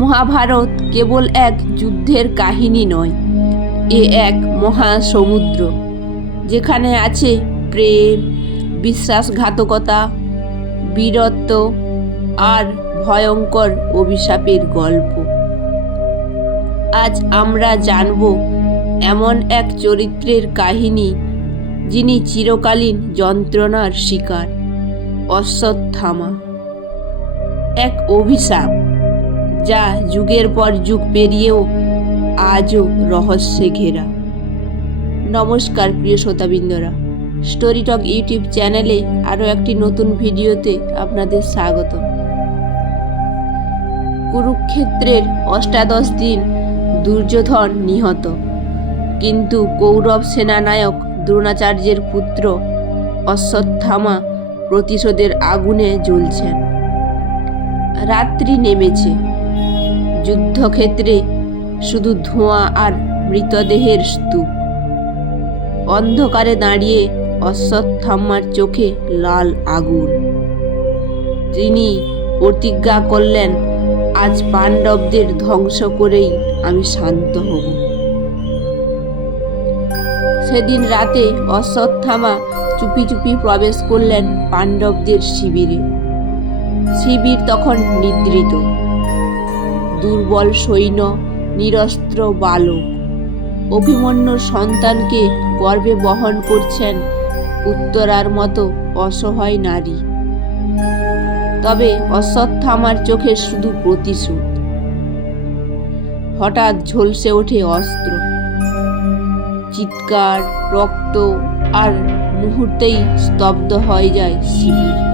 মহাভারত কেবল এক যুদ্ধের কাহিনী নয়, এ এক মহাসমুদ্র, যেখানে আছে প্রেম, বিশ্বাসঘাতকতা, বীরত্ব আর ভয়ঙ্কর অভিশাপের গল্প। আজ আমরা জানব এমন এক চরিত্রের কাহিনী যিনি চিরকালীন যন্ত্রণার শিকার, অশ্বত্থামা। এক অভিশাপ। যা যুগের পর যুগ পেরিয়েও আজও রহস্যে ঘেরা। নমস্কার প্রিয় শ্রোতাবৃন্দরা। স্টোরি টক ইউটিউব চ্যানেলে আরও একটি নতুন ভিডিওতে আপনাদের স্বাগত কুরুক্ষেত্রের অষ্টাদশ দিন দুর্যোধন নিহত। কিন্তু কৌরব সেনানায়ক দ্রোণাচার্যের পুত্র অশ্বত্থামা প্রতিশোধের আগুনে জ্বলছেন। রাত্রি নেমেছে। যুদ্ধক্ষেত্রে শুধু ধোঁয়া আর মৃতদেহের স্তূপ। অন্ধকারে দাঁড়িয়ে অশ্বত্থাম্মার চোখে লাল আগুন। তিনি প্রতিজ্ঞা করলেন, আজ পাণ্ডবদের ধ্বংস করেই আমি শান্ত হব। সেদিন রাতে অশ্বত্থামা চুপি চুপি প্রবেশ করলেন পাণ্ডবদের শিবিরে। শিবির তখন নিদ্রিত। দুর্বল সৈন্য, নিরস্ত্র বালক। অভিমন্যুর সন্তানকে গর্বে বহন করছেন উত্তরার মতো অসহায় নারী। তবে অশ্বত্থামার চোখে শুধু প্রতিশোধ। হঠাৎ ঝলসে ওঠে অস্ত্র। চিৎকার, রক্ত আর মুহূর্তেই স্তব্ধ হয়ে যায় শিবির।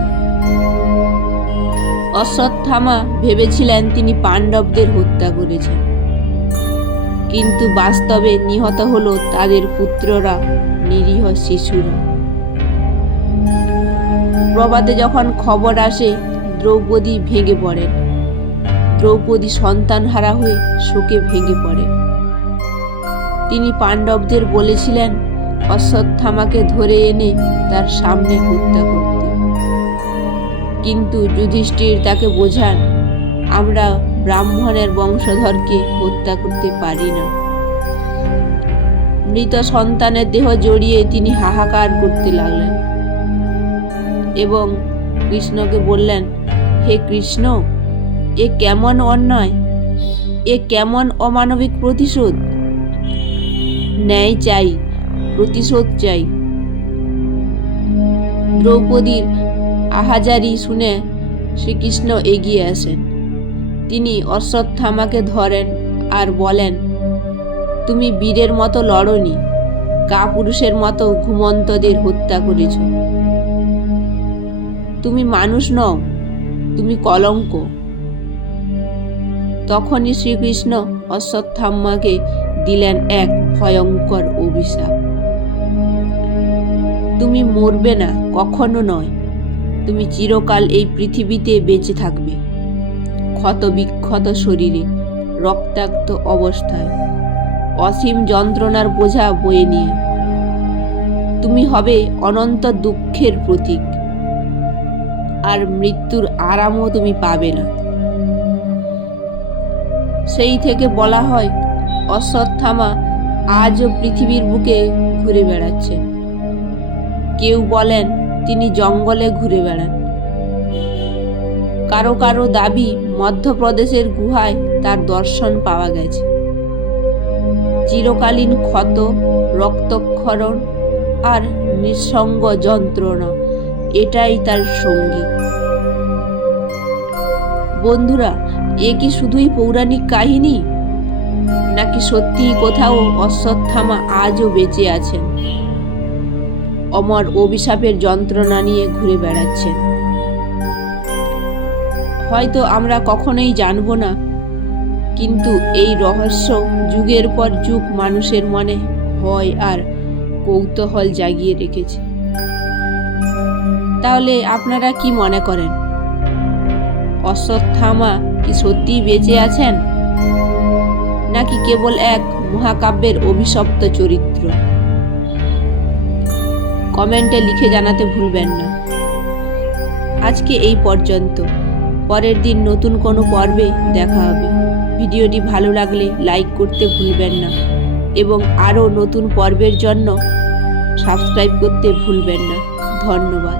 অশ্বত্থামা ভেবেছিলেন তিনি পাণ্ডবদের হত্যা করেছেন। কিন্তু বাস্তবে নিহত হলো তাদের পুত্ররা, নিরীহ শিশুরা। প্রবাদে যখন খবর আসে, দ্রৌপদী ভেঙে পড়েন। দ্রৌপদী সন্তান হারা হয়ে শোকে ভেঙে পড়েন। তিনি পাণ্ডবদের বলেছিলেন অশ্বত্থামাকে ধরে এনে তার সামনে হত্যা করতে। কিন্তু যুধিষ্ঠির তাকে বোঝান, আমরা ব্রাহ্মণের বংশধরকে হত্যা করতে পারি না। মৃত সন্তানের দেহ জড়িয়ে তিনি হাহাকার করতে লাগলেন এবং কৃষ্ণকে বললেন, হে কৃষ্ণ, এ কেমন অন্যায়? এ কেমন অমানবিক প্রতিশোধ? ন্যায় চাই, প্রতিশোধ চাই। দ্রৌপদীর আহাজারি শুনে শ্রীকৃষ্ণ এগিয়ে আসেন। তিনি অশ্বত্থামাকে ধরেন আর বলেন, তুমি বীরের মতো লড়নি, কাপুরুষের মতো ঘুমন্তদের হত্যা করেছ। তুমি মানুষ নও, তুমি কলঙ্ক। তখনই শ্রীকৃষ্ণ অশ্বত্থাম্মাকে দিলেন এক ভয়ঙ্কর অভিশাপ। তুমি মরবে না, কখনো নয় তুমি চিরকাল এই পৃথিবীতে বেঁচে থাকবে। ক্ষত বিক্ষত শরীরে, রক্তাক্ত অবস্থায়, অসীম যন্ত্রণার বোঝা বয়ে নিয়ে। তুমি হবে অনন্ত দুঃখের প্রতীক। আর মৃত্যুর আরামও তুমি পাবে না। সেই থেকে বলা হয়, অশ্বত্থামা আজও পৃথিবীর বুকে ঘুরে বেড়াচ্ছেন। কেউ বলেন তিনি জঙ্গলে ঘুরে বেড়ান। কারও কারও দাবি মধ্যপ্রদেশের গুহায় তার দর্শন পাওয়া গেছে। চিরকালীন ক্ষত, রক্তক্ষরণ আর নিঃসঙ্গ যন্ত্রণা, এটাই তার সঙ্গী। বন্ধুরা, এ কি শুধুই পৌরাণিক কাহিনী? নাকি সত্যিই কোথাও অশ্বত্থামা আজও বেঁচে আছেন? অমর অভিশাপের যন্ত্রণা নিয়ে ঘুরে বেড়াচ্ছেন। হয়তো আমরা কখনোই জানব না, কিন্তু এই রহস্য যুগের পর যুগ মানুষের মনে ভয় আর কৌতূহল জাগিয়ে রেখেছে। তাহলে আপনারা কি মনে করেন? অশ্বত্থামা কি সত্যিই বেঁচে আছেন? নাকি কেবল এক মহাকাব্যের অভিশপ্ত চরিত্র? কমেন্টে লিখে জানাতে ভুলবেন না। আজকে এই পর্যন্ত। পরের দিন নতুন কোনো পর্বে দেখা হবে। ভিডিওটি ভালো লাগলে লাইক করতে ভুলবেন না এবং আরও নতুন পর্বের জন্য সাবস্ক্রাইব করতে ভুলবেন না। ধন্যবাদ।